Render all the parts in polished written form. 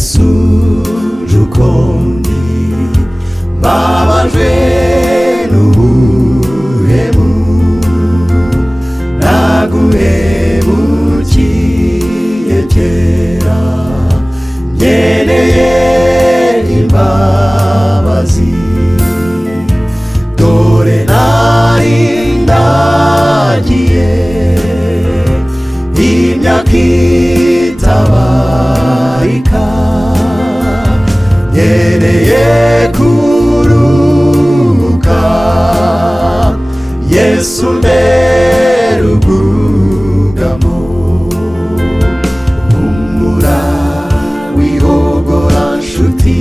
Yesu rukondi babajwe n'ubuhemu naguhemukiye kera nkeneye imbabazi dore nari ndagiye imyaka itabarika nkeneye kuruhuka Yesu mbere ubwugamo humura wihogora nshuti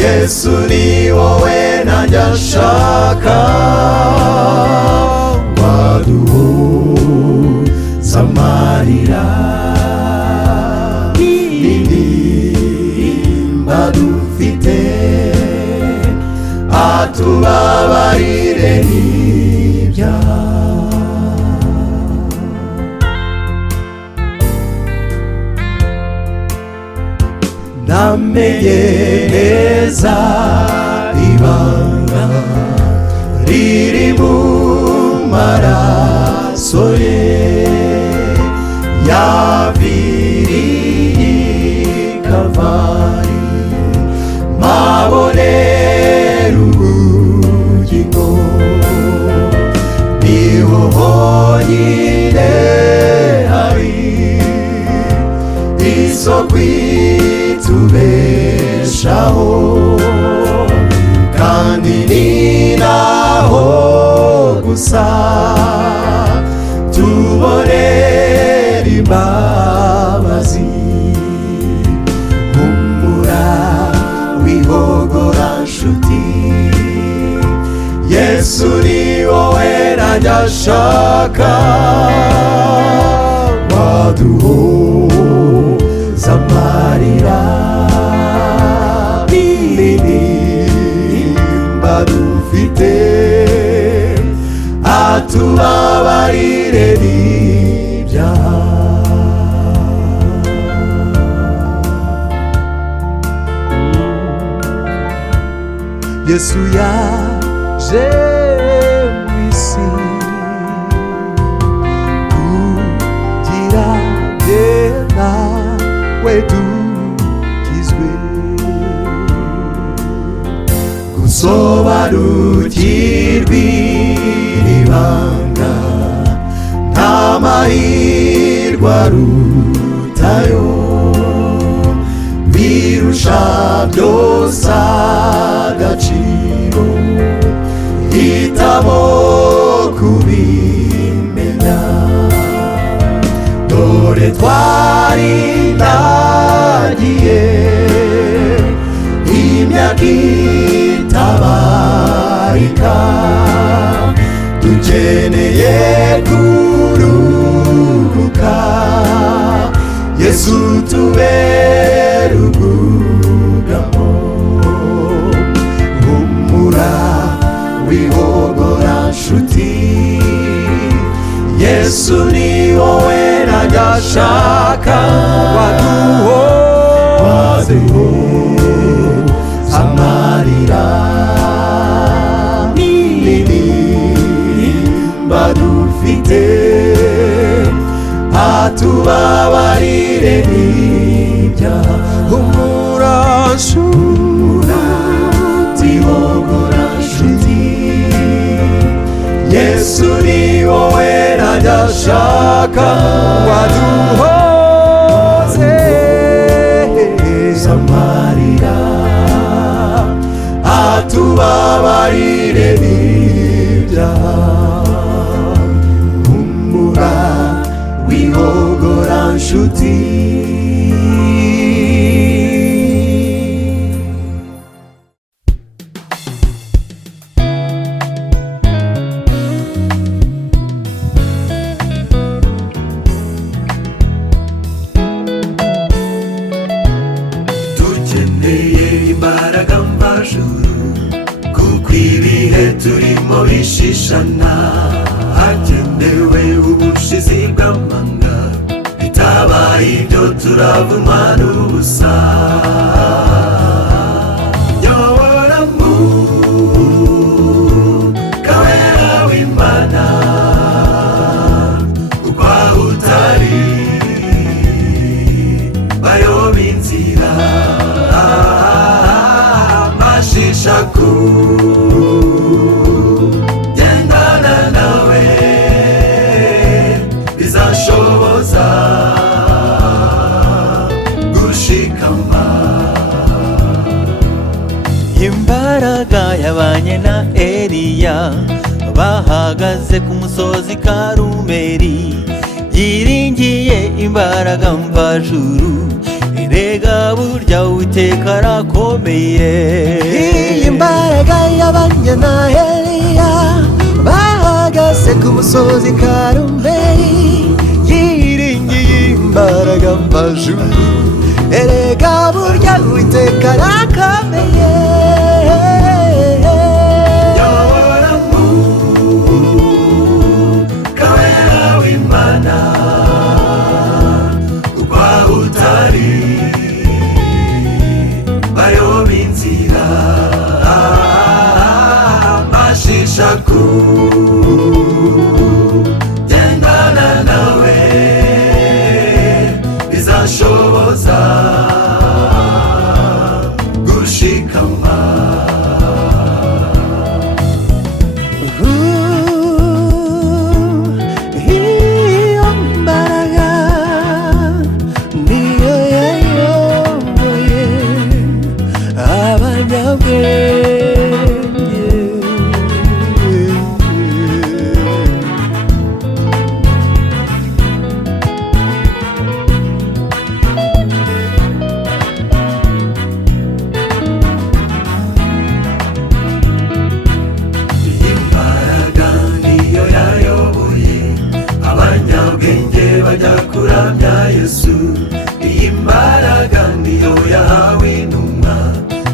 Yesu ni wowe najya nshaka waduhoza amarira n'intimba dufite atubabarire n'ibyaha namenye neza ibanga riri mu maraso ye yaviriye Kalvari mabonera ubugingo niho honyine hari isoko itubeshaho kandi ni naho gusa tubonera imbabazi humura wihogora nshuti Yesu ni wowe najya nshaka waduhoza amarira n'intimba dufite atubabarire n'ibyaha Yesu yaje mw'isi kugira nawe dukizwe gusobanukirwa ibanga nta mahirwe arutayo birusha byose agaciro hitamo kubimenya dore twarindagiye imyaka itabarika dukeneye kuruhuka Yesu tubere ubwugamo humura wihogora nshuti Yesu ni wowe najya nshaka waduhoza amarira n'intimba dufite atubabarire n'ibyaha humura wihogora nshuti Yesu ni wowe najya nshaka waduhoze amarira atubabarire n'ibyaha humura wihogora nshuti imbaraga mvajuru kuko ibihe turimo bishishana hakenewe ubushizi bw'amanga habaye ibyo turavunwa n'ubusa. Nyobora Mwuka Wera w'Imana, kuko aho utari bayoba inzira, mashisha kugendana nawe bizashoboza gushikama. Imbaraga yabanye na Eliya bahagaze ku musozi Karumeli, yiringiye imbaraga mvajuru, erega burya Uwiteka arakomeye. Imbaraga yabanye na Eliya bahagaze ku musozi Karumeli, yiringiye imbaraga mvajuru, erega burya Uwiteka arakomeye. Nyobora Mwuka Wera w'Imana, kuko aho utari bayoba inzira, mashisha kugendana nawe bizashoboza gushikama. Iyo mbaraga niyo yayoboye abanyabwenge. Imbaraga niyo yayoboye abanyabwenge bajya kuramya Yesu. Iyi mbaraga niyo yahawe intumwa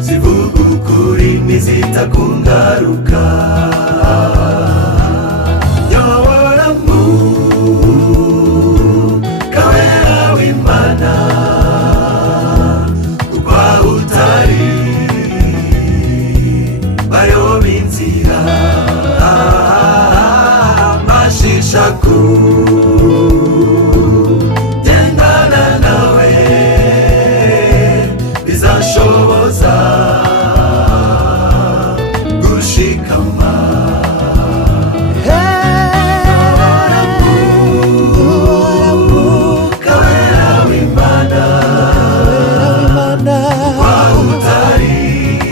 zivuga ukuri ntizita ku ngaruka. Nyobora Mwuka Wera w'Imana, kuko aho utari bayoba inzira, mashisha kugendana nawe bizashoboza gushikama. Mwuka Wera w'Imana, aho utari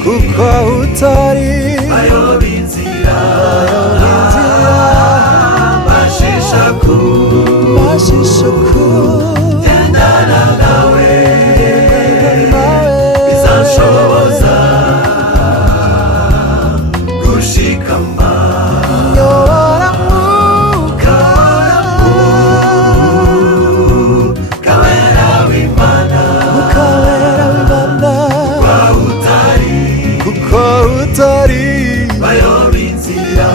kuko utari bayoba inzira, mashisha kugendana nawe bizashoboza gushikama. Nyobora Mwuka Wera w'Imana, aho utari kuko utari bayoba inzira,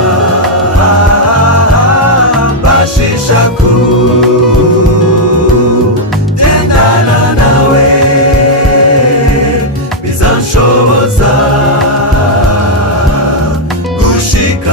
mashisha kugendana nawe bizashoboza gushika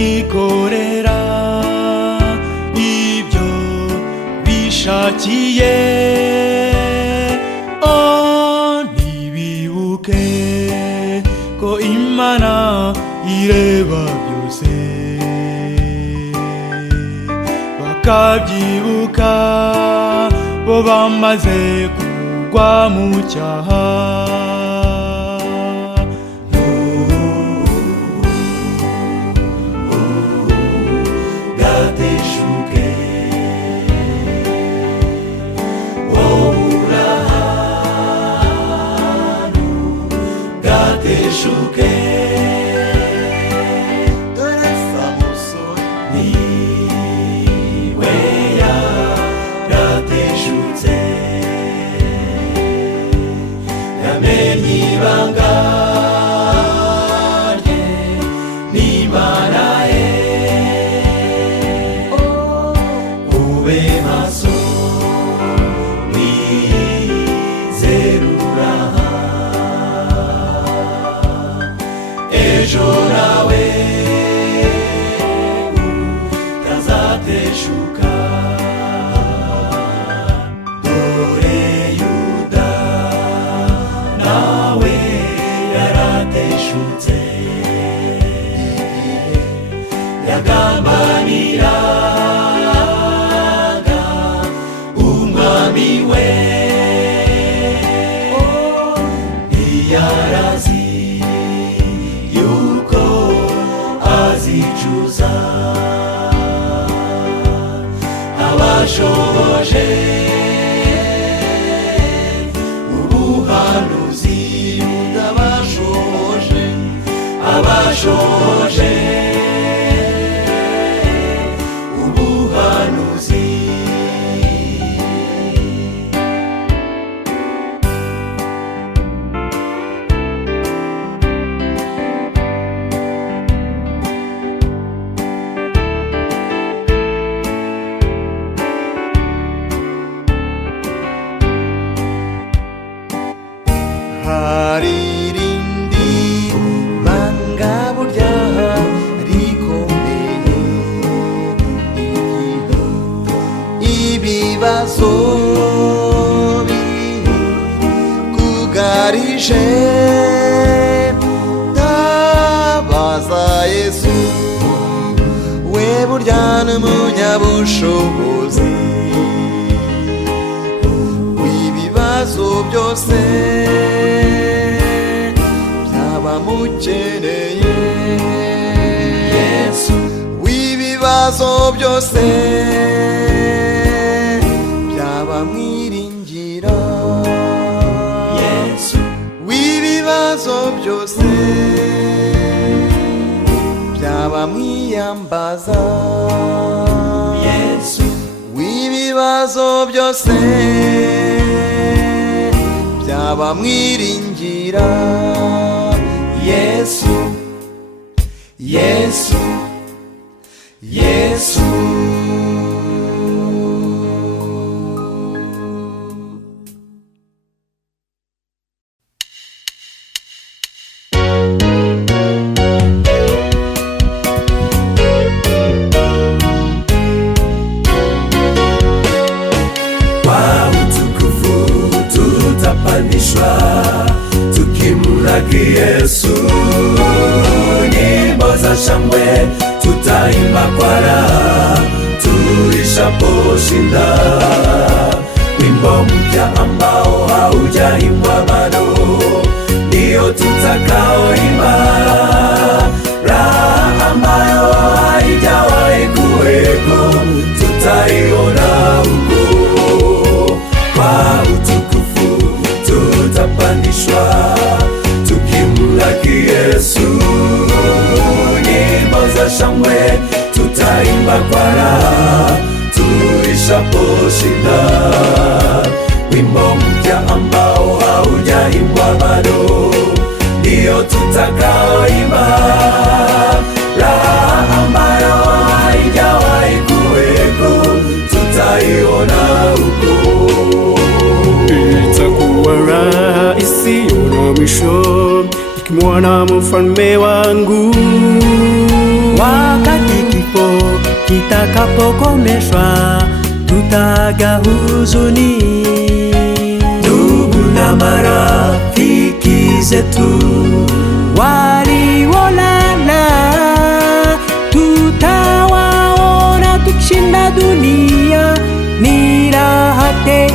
bikorera ibyo bishakiye. Ntibibuke ko Imana ireba byose, bakabyibuka bo bamaze kugwa mu cyaha. Gateshuke wowe ahantu, gateshuke dore Samusoni niwe yarateshutse, yamenye ibanga rye n'Imana ye. Ube maso wizerura, ejo nawe utazateshuka. Dore Yuda nawe yarateshutse, yagambaniraga umwami we, ntiyarazi yuko azicuza. Abashoboje ubuhanuzi, abashoboje ubuhanuzi. hari irindi banga burya rikomeye, ibibazo bikugarije, tabaza Yesu, we burya n'umunyabushobozi w'ibibazo byose mukeneye. Yesu w'ibibazo byose byabamwiringira. Yesu w'ibibazo byose byabamwiyambaza. Yesu w'ibibazo byose byabamwiringira. Yesu, Yesu, Yesu. Kwa utukufu tutapandishwa tukimlaki Yesu. Nyimbo za shangwe tutaimba kwa raha tulishaposhinda. Wimbo mpya ambao haujaimbwa bado ndio tutakaoimba. Raha ambayo haijawahi kuweko tutaiona huko. Kwa utukufu tutapandishwa tukimlaki Yesu. Nyimbo za shangwe tutaimba kwa raha tulishaposhinda. Wimbo mpya ambao haujaimbwa bado ndio tutakaoimba. Raha ambayo haijawahi kuweko tutaiona huko. Itakuwa raha isiyo na mwisho nikimwona mfalme wangu. kitakapokomeshwa tutaga huzuni. Ndugu na marafiki zetu waliolala tutawaona tukishinda dunia, ni raha tele.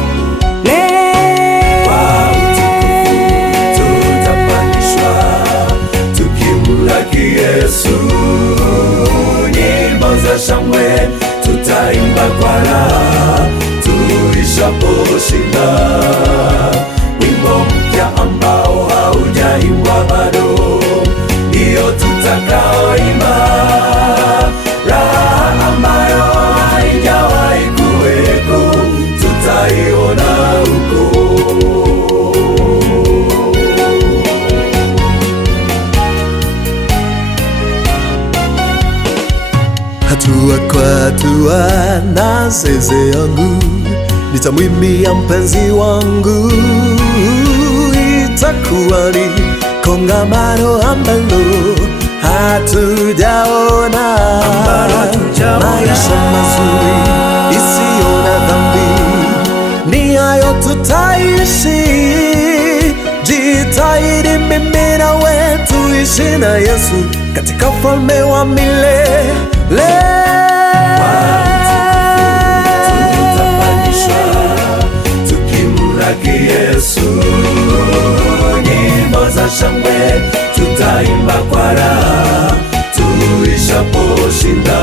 kwa utukufu tutapandishwa tukimlaki Yesu. Nyimbo za shangwe tutaimba kwa raha tulishaposhinda. Wimbo mpya ambao haujaimbwa bado ndio tutakaoimba. Raha ambayo haijawahi kuweko tutaiona huko. Hatua kwa hatua na zeze yangu nitamwimbia mpenzi wangu. Itakuwa ni kongamano ambalo hatujaona, maisha mazuri isiyo na dhambi, ni hayo tutaishi. Jitahidi mimi na wewe tuishi na Yesu katika ufalme wa milele. Tutapandishwa tukimlaki Yesu. Nyimbo za shangwe tutaimba kwa raha tulishaposhinda.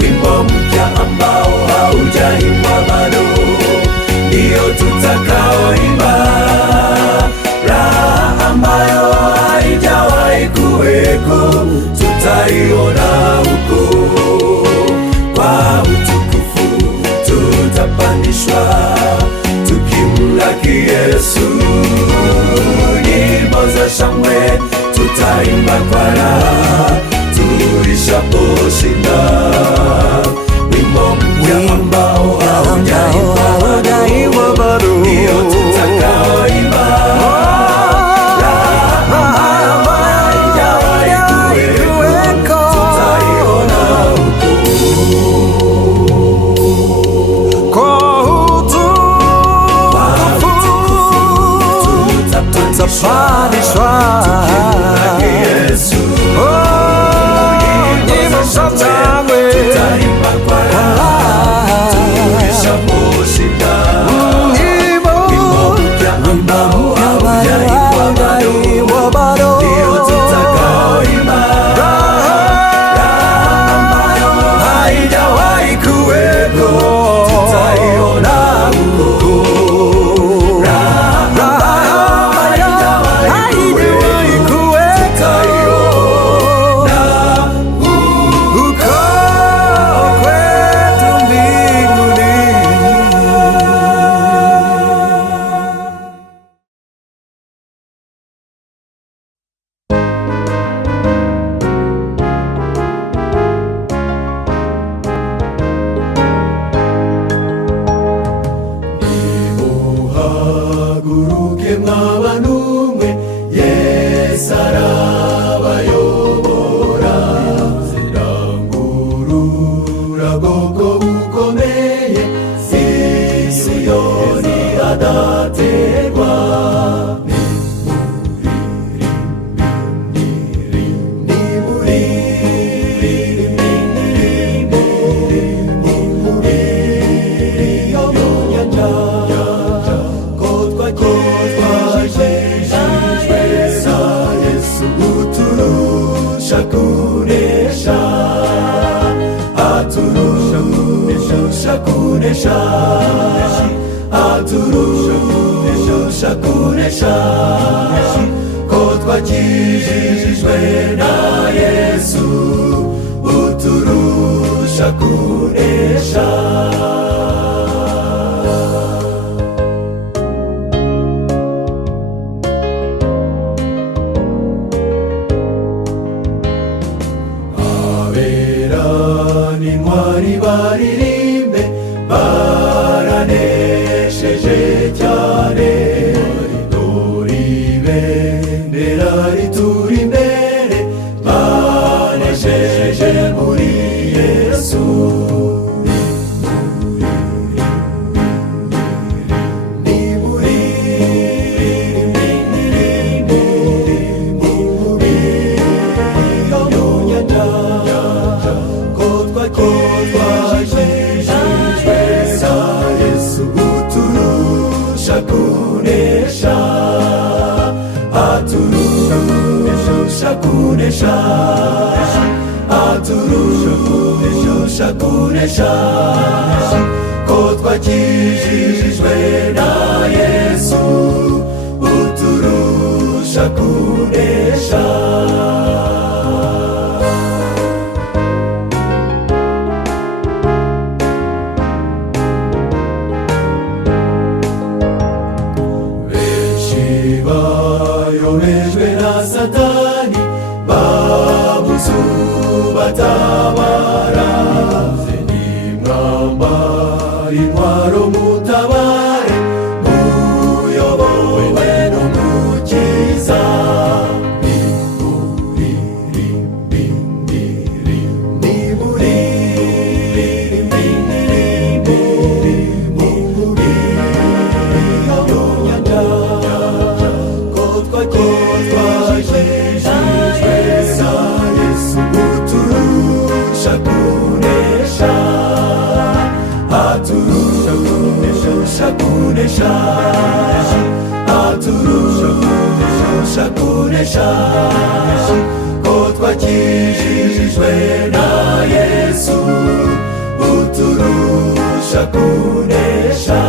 Wimbo mpya ambao haujaimbwa bado ndio tutakaoimba. Raha ambayo haijawahi kuweko tutaiona huko. Kwa utukufu tutapandishwa tukimlaki Yesu. Nyimbo za shangwe tutaimba kwa raha tulishaposhinda. Wimbo mpya ambao haujaimbwa bado ndio tutakaoimba. Tutapandishwa tukimlaki Yesu. Nyimbo za shangwe tutaimba kwa raha tulishaposhinda. Wimbo mpya ambao haujaimbwa bado ndio tutakaoimba. Raha ambayo haijawahi kuweko tutaiona huko. Haguruke mwabanumwe Yesu arabayobora. Zirangurura bwoko bukomeye Siyoni adaterwa. Aturusha kunesha ko twakijijwe na Yesu. Uturusha kunesha. Abera n'intwari baririmbe baranesheje cyane. Dore ibendera rituri imbere banesheje muri Yesu. kunesha, aturusha kunesha, ko twakijijwe na Yesu, uturusha kunesha. Bayobejwe na Satani, babuze ubatabara, nimwambare intwaro mutabare, muyobowe n'Umukiza. Aturusha kunesha, ko twakijijwe na Yesu, uturusha kunesha.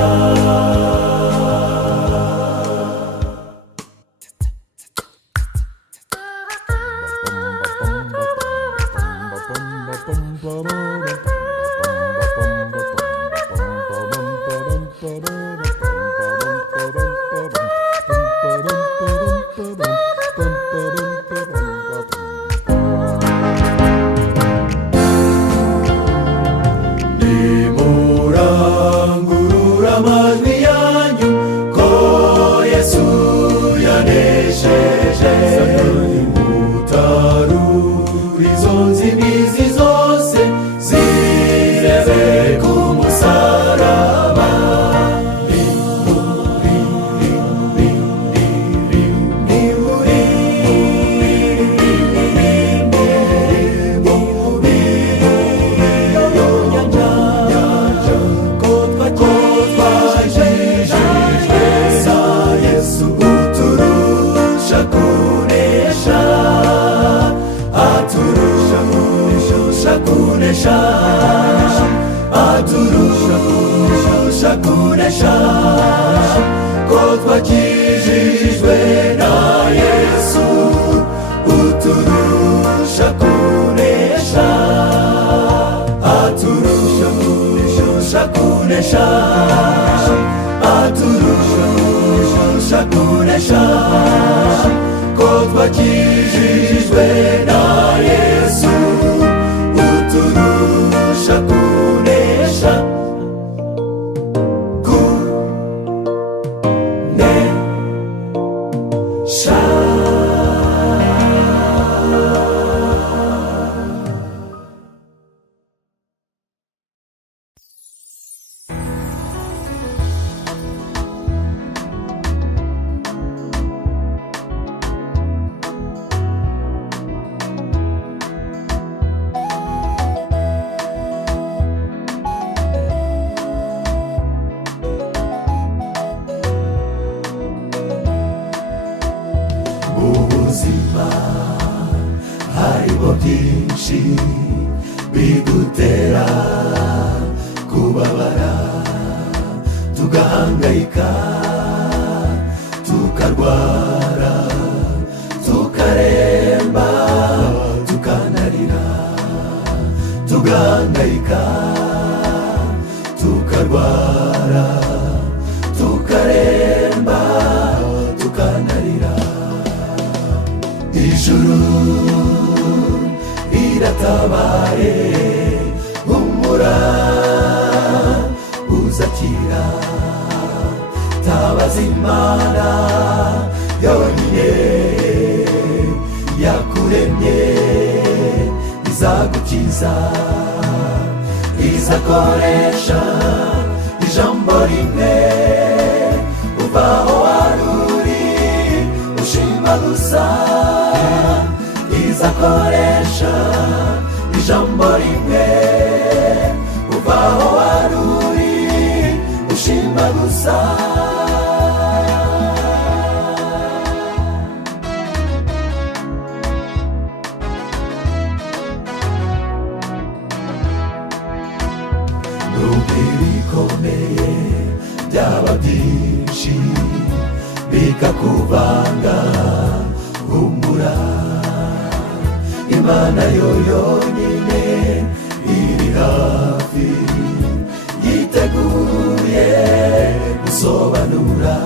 Nimurangurura amajwi yanyu, ko Yesu yanesheje, mutarura izo nzimizi zose, zirebe ku musaraba. Aturusha kunesha, ko twakijijwe na Yesu, uturusha kunesha. Aturusha kunesha, aturusha kunesha, ko twakijijwe na Yesu, uturusha kunesha. Ubuzima hariho byinshi bidutera kubabara, tugahangayika, tukarwara, tukaremba, tukanarira, tugahangayika, tukarwara, tukaremba, tukanarira. Ijuru iratabaye, humura uzakira, tabaza Imana yonyine yakuremye, izagukiza, izakoresha ijambo rimwe, uvaho wari uri ushima gusa, izakoresha ijambo rimwe, uvaho wari uri ushima gusa. bikomeye byaba byinshi bikakuvanga, humura, Imana yo yonyine iri hafi, yiteguye gusobanura.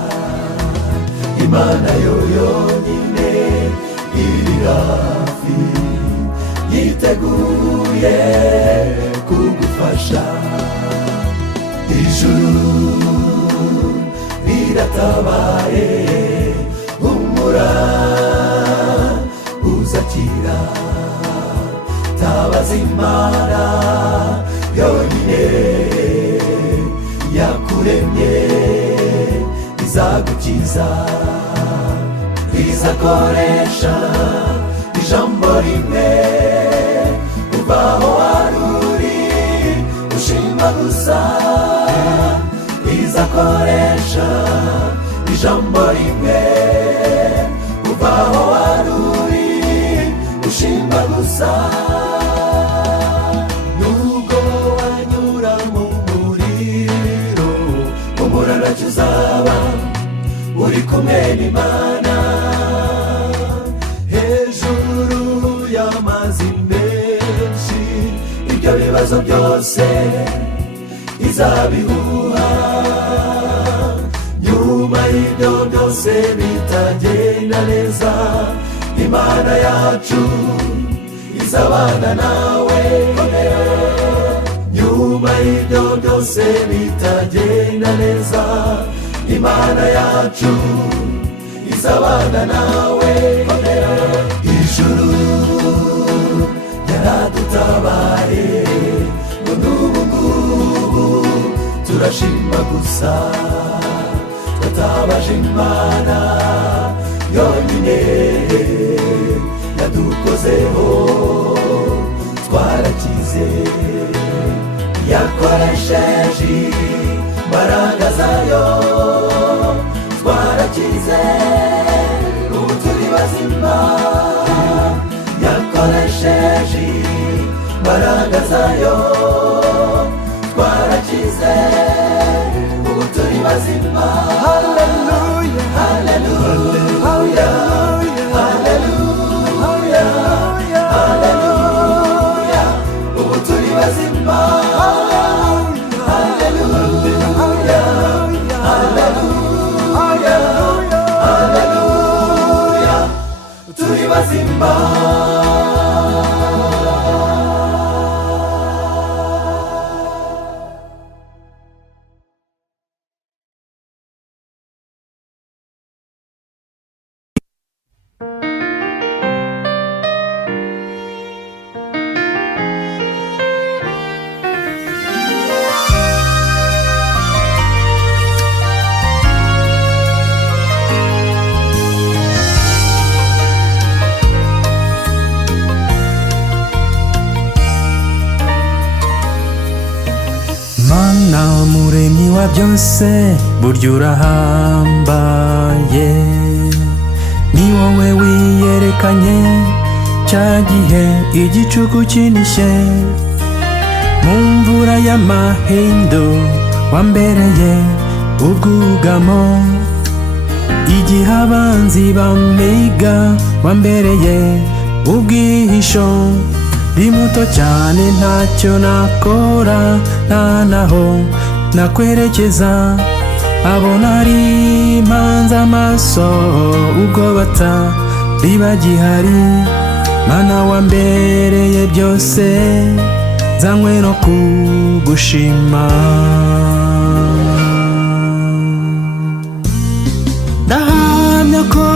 Imana yo yonyine iri hafi, yiteguye kugufasha. Ijuru riratabaye, humura, uzakira. Tabaza Imana yonyine yakuremye, izagukiza, izakoresha ijambo rimwe uva aho wari uri ushima gusa. Izakoresha ijambo rimwe uva aho wari uri ushima gusa. Nubwo wanyura mu muriro, humura ntacyo uzaba, uri kumwe n'Imana. Hejuru y'amazi menshi ibyo bibazo byose izabihuha. Nyuma y'ibyo byose bitagenda neza, Imana yacu izabana nawe. Nyuma y'ibyo byose bitagenda neza, Imana yacu izabana nawe. Ijuru yaradutabaye, n'ubu ngubu turashima gusa. Twatabaje Imana yonyine yadukozeho, twarakize. Yakoresheje imbaraga zayo, twarakize, ubu turi bazima. Yakoresheje imbaraga zayo, twarakize, ubu turi bazima. Hallelujah, hallelujah, hallelujah, hallelujah, ubu turi bazima. Hallelujah, hallelujah, hallelujah, turi bazima. Mana muremyi wa byose, burya urahambaye. Ni wowe wiyerekanye cya gihe igicuku kinishye, mu mvura y'amahindu wambereye ubwugamo. Igihe abanzi bampiga wambereye ubwihisho. Ndi muto cyane ntacyo nakora, nta naho nakwerekeza. Abo nari mpanze amaso ubwo batari bagihari. Mana wambereye byose, nzanywe no kugushima. Ndahamya ko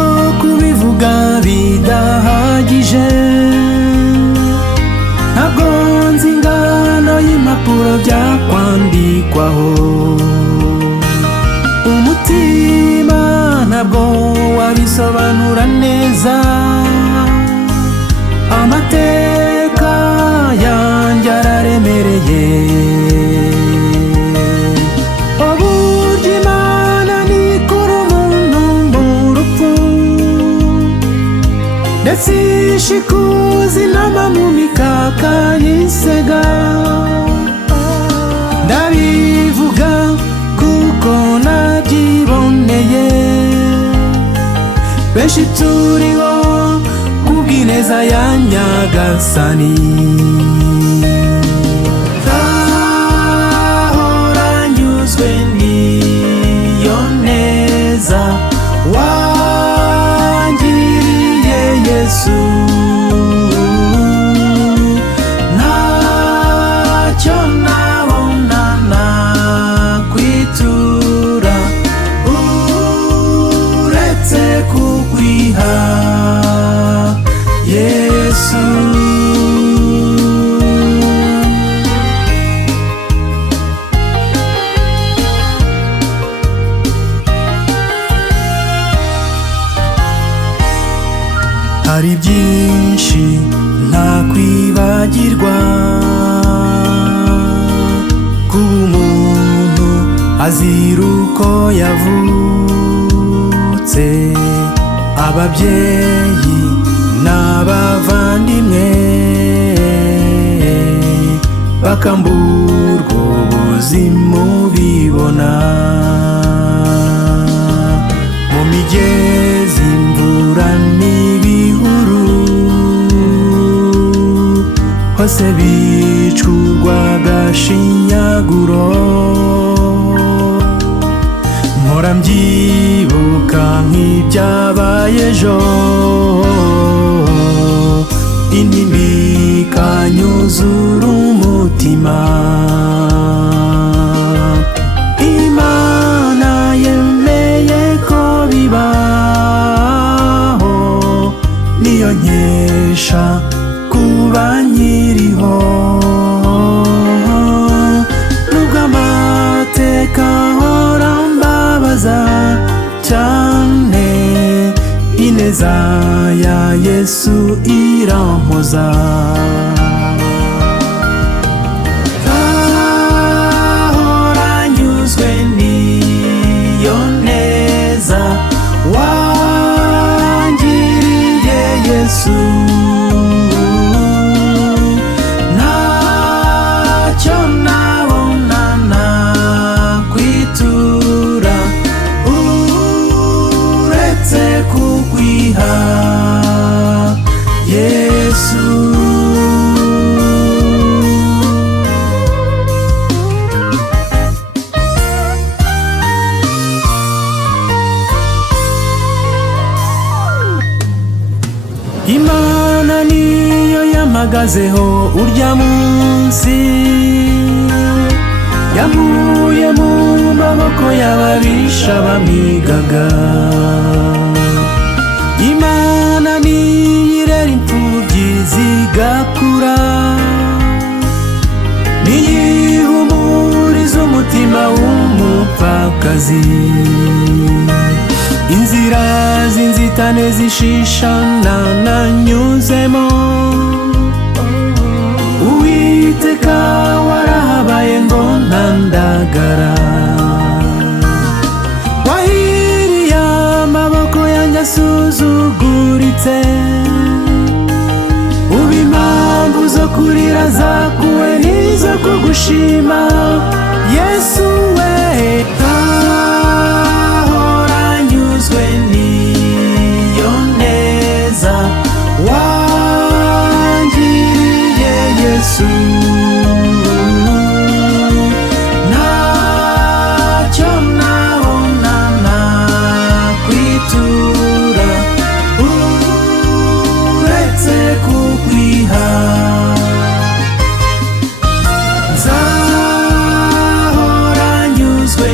kubivuga bidahagije, ntabwo nzi ingano y'impapuro byakwandikwaho. Umutima ntabwo wabisobanura neza, amateka yanjye araremereye. Uburyo Imana nikura umuntu mu rupfu, ndetse ishikuza inama mu mikaka y'isega. Ndabivuga twinshi turiho kubw'ineza ya Nyagasani. Nzahora nyuzwe n'iyo neza wangiriye Yesu. Ntacyo nabona nakwitura uretse kukwiha Yesu. Hari byinshi ntakwibagirwa, kuba umuntu azira uko yavutse, ababyeyi n'abavandimwe bakamburwa ubuzima ubibona. Mu migezi, imvura n'ibihuru hose bicurwa agashinyaguro. Mpora mbyibuka nk'ibyabaye ejo, intimba ikanyuzura umutima. Imana yemeye ko bibaho, niyo nkesha kuba nkiriho. Nubwo amateka ahora ambabaza cyane, ineza ya Yesu irampoza. Nzahora nyuzwe n'iyo neza wangiriye Yesu. Ntacyo nabona nakwitura uretse kukwiha Yesu. Imana niyo yamagazeho urya munsi, yamuye mu maboko y'ababisha bamwigaga. Imana niyo irera imfubyi zigakura, niyo ihumuriza umutima w'umupfakazi. Inzira z'inzitane zishishana nanyuzemo, Uwiteka warahabaye ngo ntandagara. Wahiriye amaboko yanjye asuzuguritse, ubu impamvu zo kurira zakuwe n'izo kugushima Yesu we. Nzahora nyuzwe n'iyo neza wangiriye Yesu. Ntacyo nabona nakwitura uretse kukwiha. Nzahora nyuzwe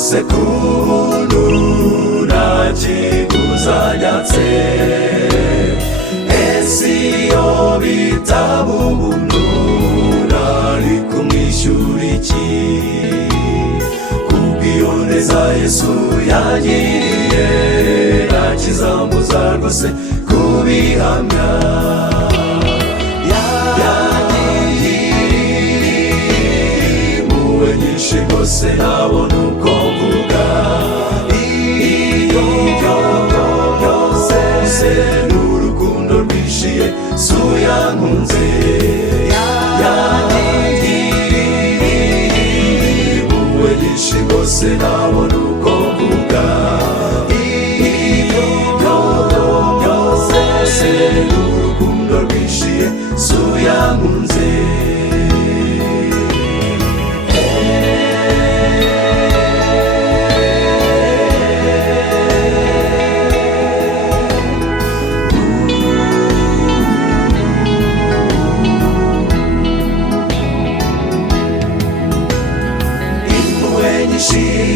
byose kuntu ntakiguzanyatse. Ese iyo bitaba ubuntu nari kumwishyura iki? Kubw'iyo neza Yesu yagiriye ntakizambuza rwose kubihamya. Rwose nabona uko mvuga. Iyo byose n'urukundo rwishiye Yesu yankunze. Impuhwe nyinshi rwose nabona uko mvuga. Iyo byose n'urukundo rwishiye Yesu yankunze.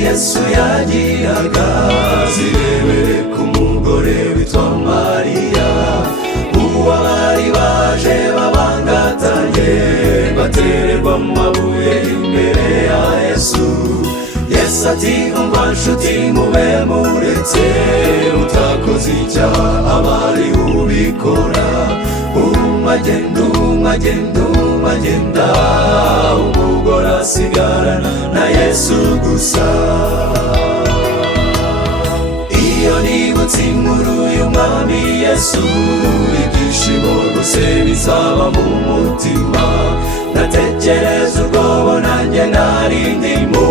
Yesu yagiraga zirebere ku mugore witwa Mariya, uwo bari baje babangatanye batererwa amabuye imbere ya Yesu. Yesu ati umva nshuti mube muretse, utakoze icyaha abari ubikora. Umagenda umugore asigarana na Yesu gusa. Iyo nibutse inkuru y'umwami Yesu, ibyishimo rwose bizaba mu mutima. Natekereza urwobo nanjye nari ndimo,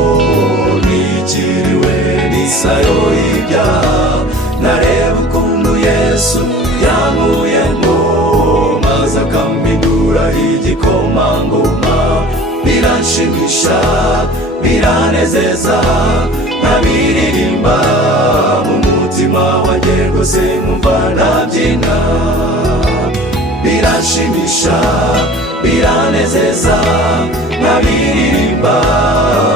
nikiriwe n'isayo y'ibyaha. Nareba ukuntu Yesu yankuyemo, maze akampindura igikomangoma. Biranshimisha, biranezeza, nkabiririmba mu mutima wanjye rwose nkumva nabyina. Biranshimisha, biranezeza, nkabiririmba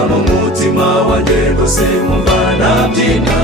mu mutima wanjye rwose nkumva nabyina.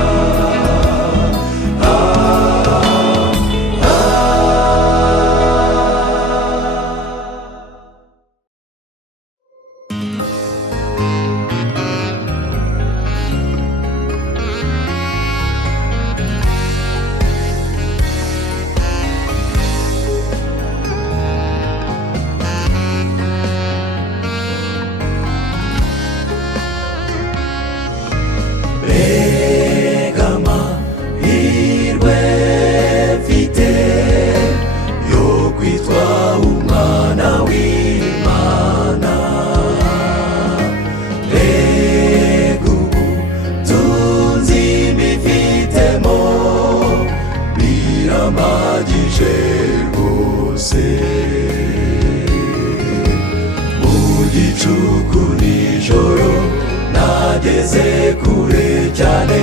Nageze kure cyane,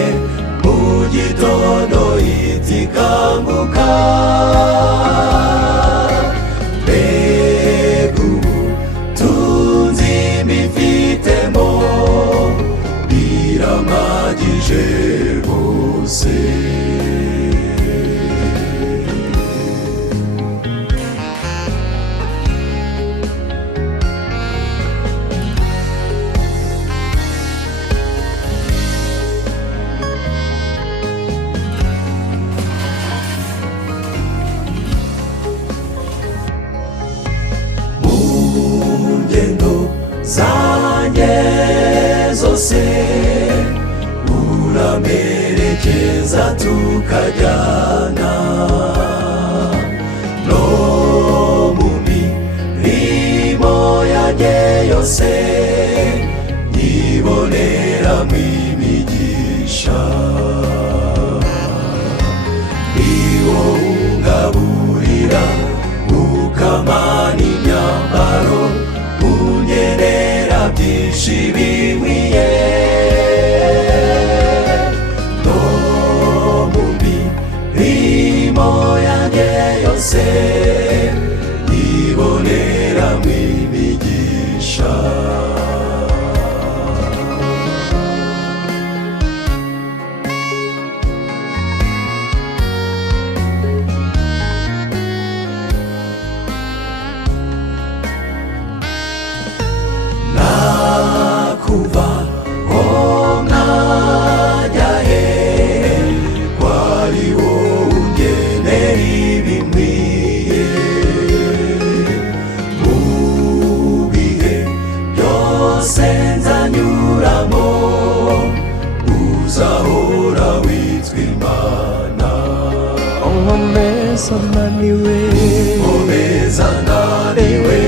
mu gitondo itikanguka. Mbega ubutunzi mbifitemo, biramagije rwose. Zanjye zose uramerekeza tukajyana, no mu mirimo yanjye yose nyiboneramo imigisha. Ni wowe ungaburira ukamana imyambaro, unyerera byinshi binkwiye. No mu mirimo yanjye yose nyiboneramo imigisha. byose nzanyuramo uzahora witwa Imana. Nkomeza naniwe, nkomeza naniwe,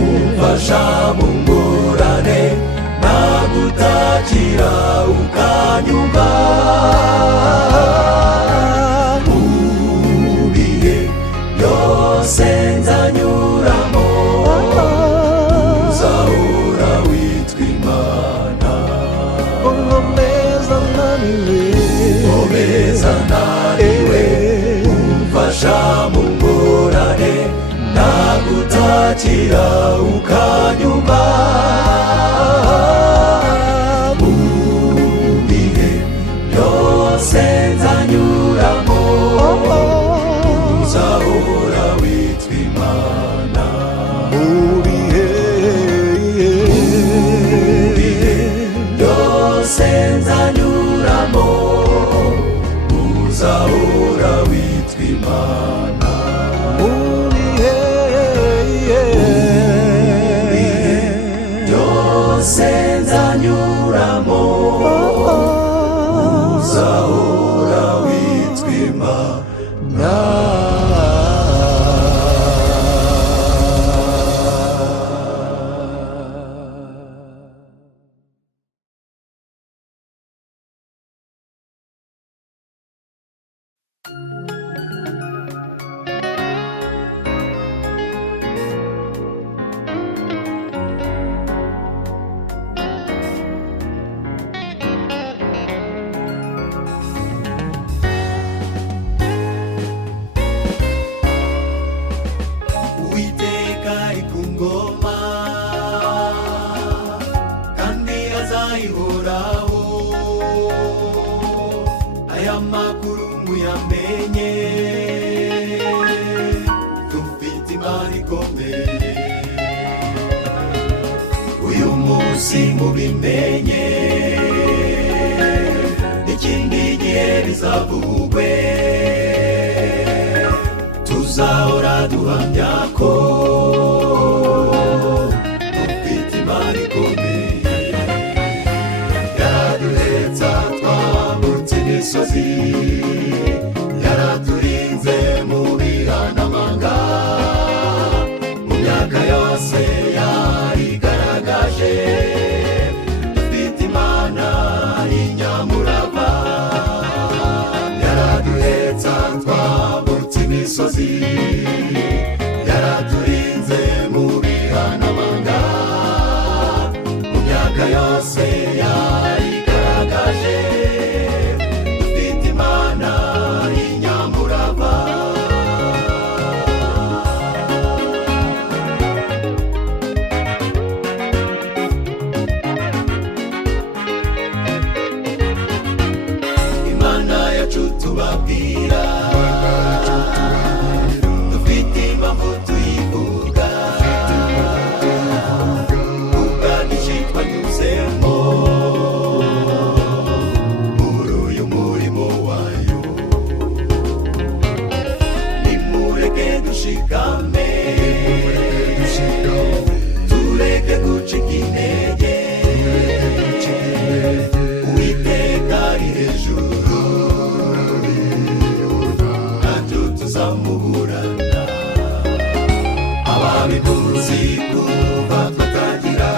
umfasha mu ngorane, nagutakira ukanyumva. Mu bihe byose nzanyuramo uzahora witwa Imana. nkomeza naniwe, nkomeza naniwe, umfasha mu ngorane, nagutakira ukanyumva. Mu bihe byose nzanyuramo uzahora witwa Imana. mu bihe byose nzanyuramo uzahora witwa Imana. mu bihe byose nzanyuramo uzahora witwa Imana. Uwiteka ari ku ngoma kandi azayihoraho, aya makuru muyamenye, dufite Imana ikomeye. Uyu munsi mubimenye, n'ikindi gihe bizavugwe, tuzahora duhamya ko dufite Imana ikomeye. Yaraduhetsa twambutse imisozi, yaraturinze mu bihanamanga, mu myaka yose yarigaragaje. Dufite Imana inyamurava, yaraduhetsa twambutse imisozi, yaraturinze mu bihanamanga, mu myaka yose yarigaragaje. Dufite Imana inyamurava. Imana yacu tubabwira, dufite impamvu tuyivuga, ubwanishi twanyuzemo muri uyu murimo wayo. Nimureke dushikame, tureke gucika intege, Uwiteka ari hejuru, ntacyo tuzamuburana. Ababiguzi kuva twatangira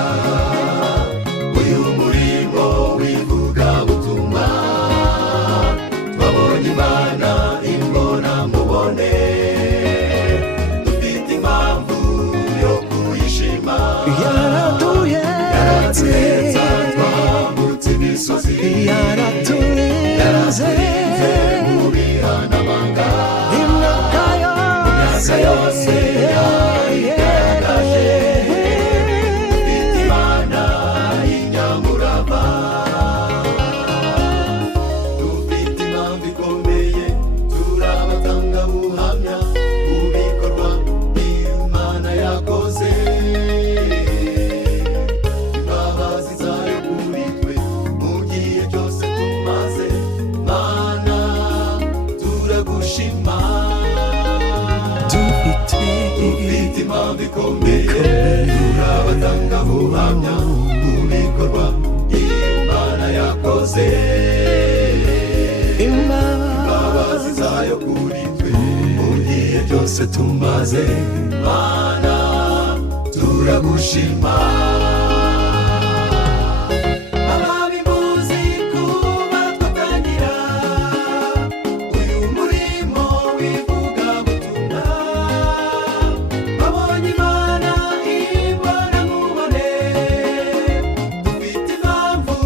uyu murimo w'ivugabutumwa, twabonye Imana imbona mubone, dufite impamvu yo kuyishima. Yaratuhetsa twambutse imisozi, yaraturinze mu bihanamanga, imyaka yose yarigaragaje. Dufite Imana inyamurava, dufite impamvu ikomeye, turabatangabuhamya ku bikorwa Imana yakoze. Imbabazi zayo kuri twe mu gihe cyose tumaze, Mana turagushima. Dufite impamvu ikomeye, turabatangabuhamya ku byose tumaze Mana turagushima ababimuzi kuba twatangira uyu murimo w'ivugabutumwa babonye Imana imbona nkubone dufite impamvu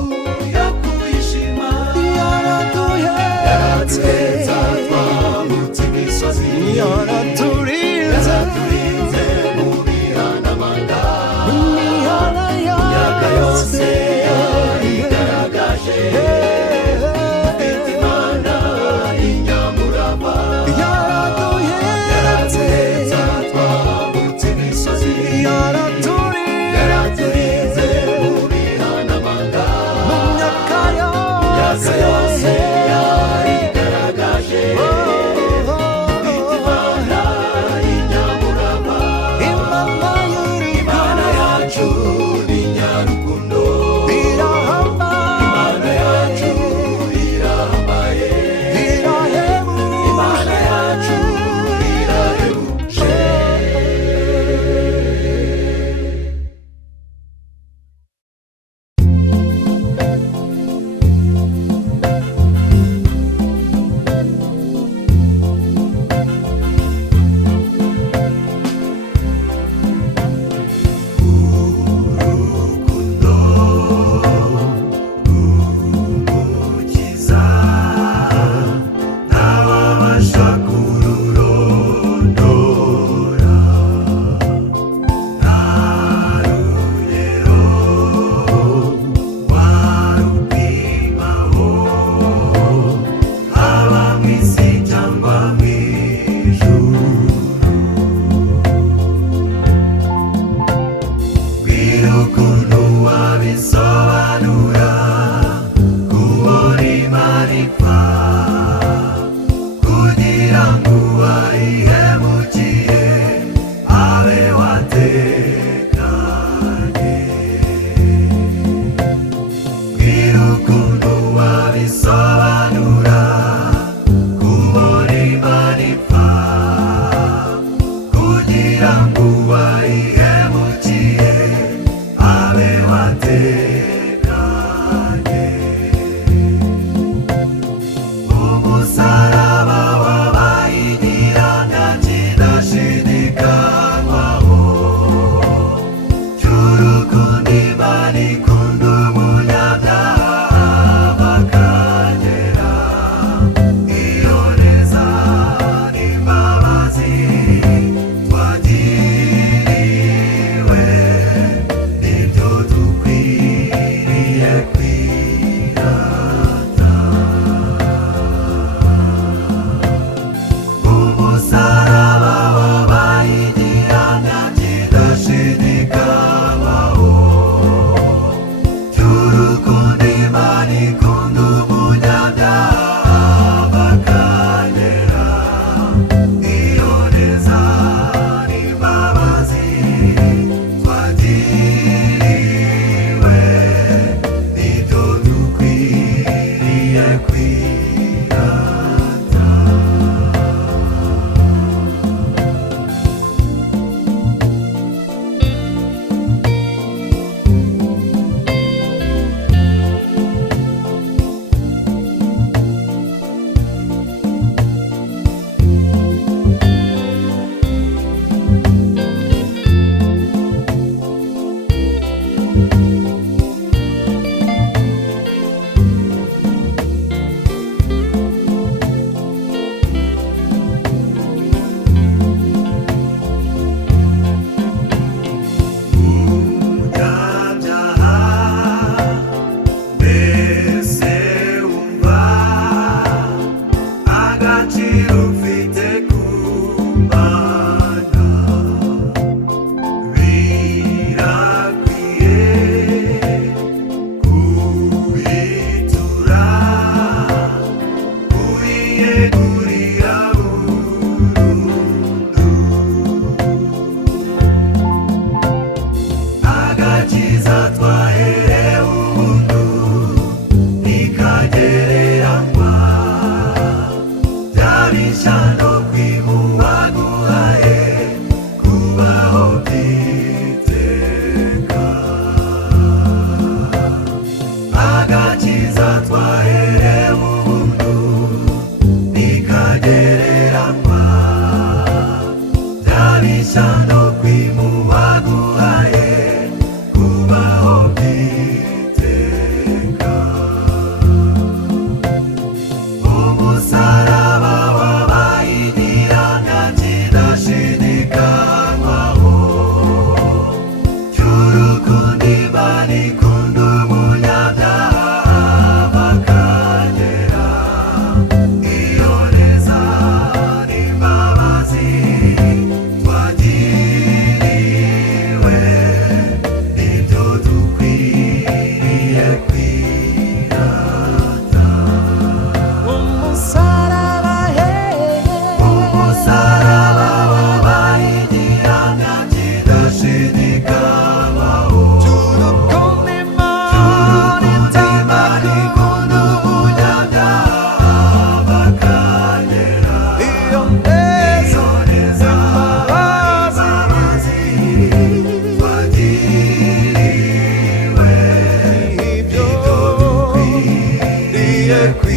yo kuyishima yaraduhetse twambutse imisozi yaraturinze mu bihanamanga imyaka yose yarigaragaje dufite Imana inyamurava yaraduhetse twambutse imisozi yaraturinze mu bihanamanga imyaka yose yarigaragaje dufite Imana ku